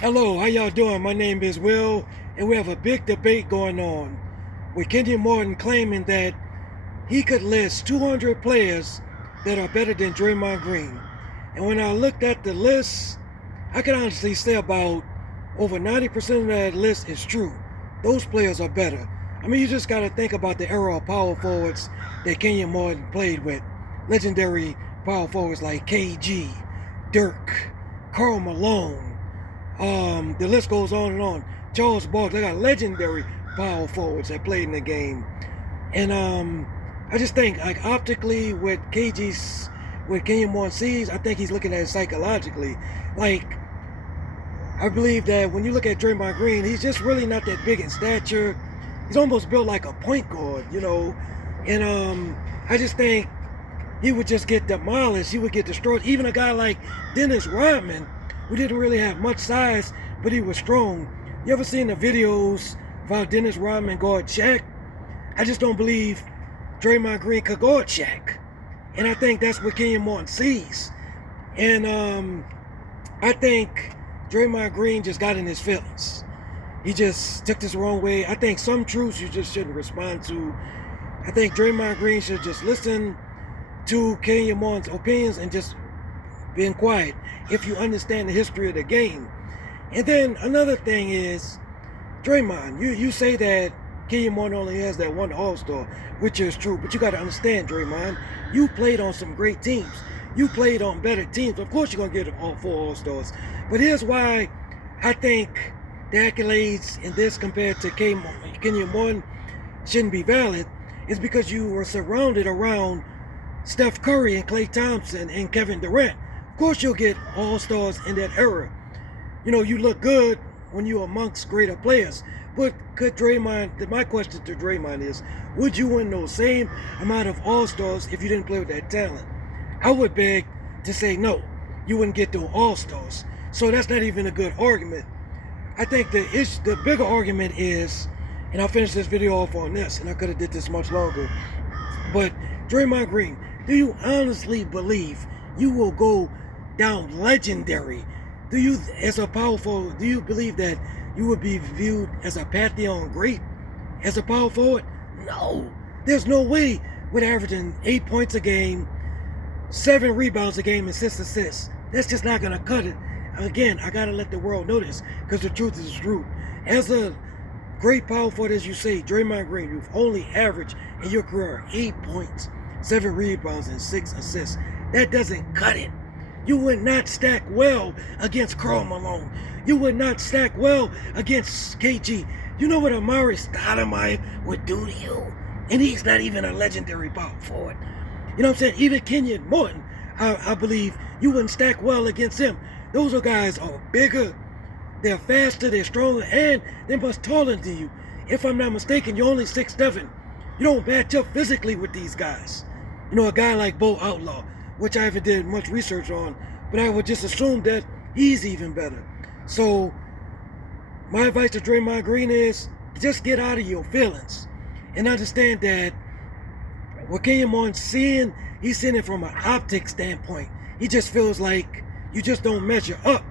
Hello, how y'all doing? My name is Will, and we have a big debate going on with Kenyon Martin claiming that he could list 200 players that are better than Draymond Green. And when I looked at the list, I can honestly say about over 90% of that list is true. Those players are better. I mean, you just got to think about the era of power forwards that Kenyon Martin played with. Legendary power forwards like KG, Dirk, Karl Malone, the list goes on and on. Charles Barkley, they got legendary power forwards that played in the game. And I just think like optically with Kenyon Martin sees, I think he's looking at it psychologically. Like I believe that when you look at Draymond Green, he's just really not that big in stature. He's almost built like a point guard, you know. And I just think he would just get demolished. He would get destroyed. Even a guy like Dennis Rodman, who didn't really have much size, but he was strong. You ever seen the videos of how Dennis Rodman guard Shaq? I just don't believe Draymond Green could guard Shaq. And I think that's what Kenyon Martin sees. And I think Draymond Green just got in his feelings. He just took this the wrong way. I think some truths you just shouldn't respond to. I think Draymond Green should just listen to Kenyon Martin's opinions and just being quiet if you understand the history of the game. And then another thing is, Draymond, you say that Kenyon Martin only has that one All-Star, which is true, but you got to understand, Draymond, you played on some great teams. You played on better teams. Of course you're going to get all four All-Stars. But here's why I think the accolades in this compared to Kenyon Martin shouldn't be valid is because you were surrounded around Steph Curry and Klay Thompson and Kevin Durant. Of course you'll get all-stars in that era. You know, you look good when you're amongst greater players. But could Draymond, my question to Draymond is, would you win those same amount of all-stars if you didn't play with that talent? I would beg to say no, you wouldn't get those all-stars. So that's not even a good argument. I think the bigger argument is, and I'll finish this video off on this, and I could have did this much longer, but Draymond Green, do you honestly believe you will go down legendary? Do you, as a powerful, do you believe that you would be viewed as a pantheon great as a power forward? No, there's no way with averaging 8 points a game, 7 rebounds a game, and 6 assists. That's just not gonna cut it. Again, I gotta let the world know this because the truth is the truth. As a great power forward, as you say, Draymond Green, you've only averaged in your career 8 points, 7 rebounds, and 6 assists. That doesn't cut it. You would not stack well against Karl Malone. You would not stack well against KG. You know what Amari Stoudemire would do to you? And he's not even a legendary power forward. You know what I'm saying? Even Kenyon Martin, I believe you wouldn't stack well against him. Those guys are bigger, they're faster, they're stronger, and they're much taller than you. If I'm not mistaken, you're only 6'7". You don't match up physically with these guys. You know, a guy like Bo Outlaw, which I haven't did much research on, but I would just assume that he's even better. So my advice to Draymond Green is just get out of your feelings and understand that what Kenyon Martin's seeing, he's seeing it from an optic standpoint. He just feels like you just don't measure up.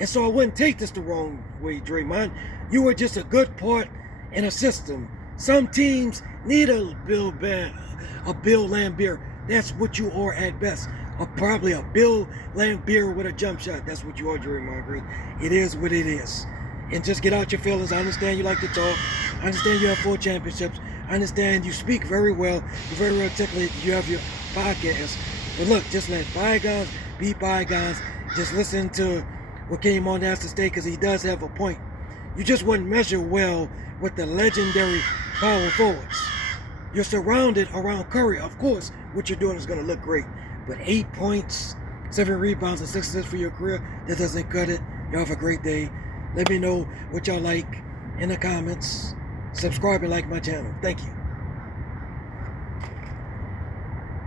And so I wouldn't take this the wrong way, Draymond. You were just a good part in a system. Some teams need a Bill Laimbeer. That's what you are at best. Or probably a Bill Laimbeer with a jump shot. That's what you are, Draymond Green. It is what it is. And just get out your feelings. I understand you like to talk. I understand you have 4 championships. I understand you speak very well. You're very articulate. You have your podcast. But look, just let bygones be bygones. Just listen to what Kenyon Martin has to say because he does have a point. You just wouldn't measure well with the legendary power forwards. You're surrounded around Curry. Of course, what you're doing is going to look great. But 8 points, 7 rebounds, and 6 assists for your career, that doesn't cut it. Y'all have a great day. Let me know what y'all like in the comments. Subscribe and like my channel. Thank you.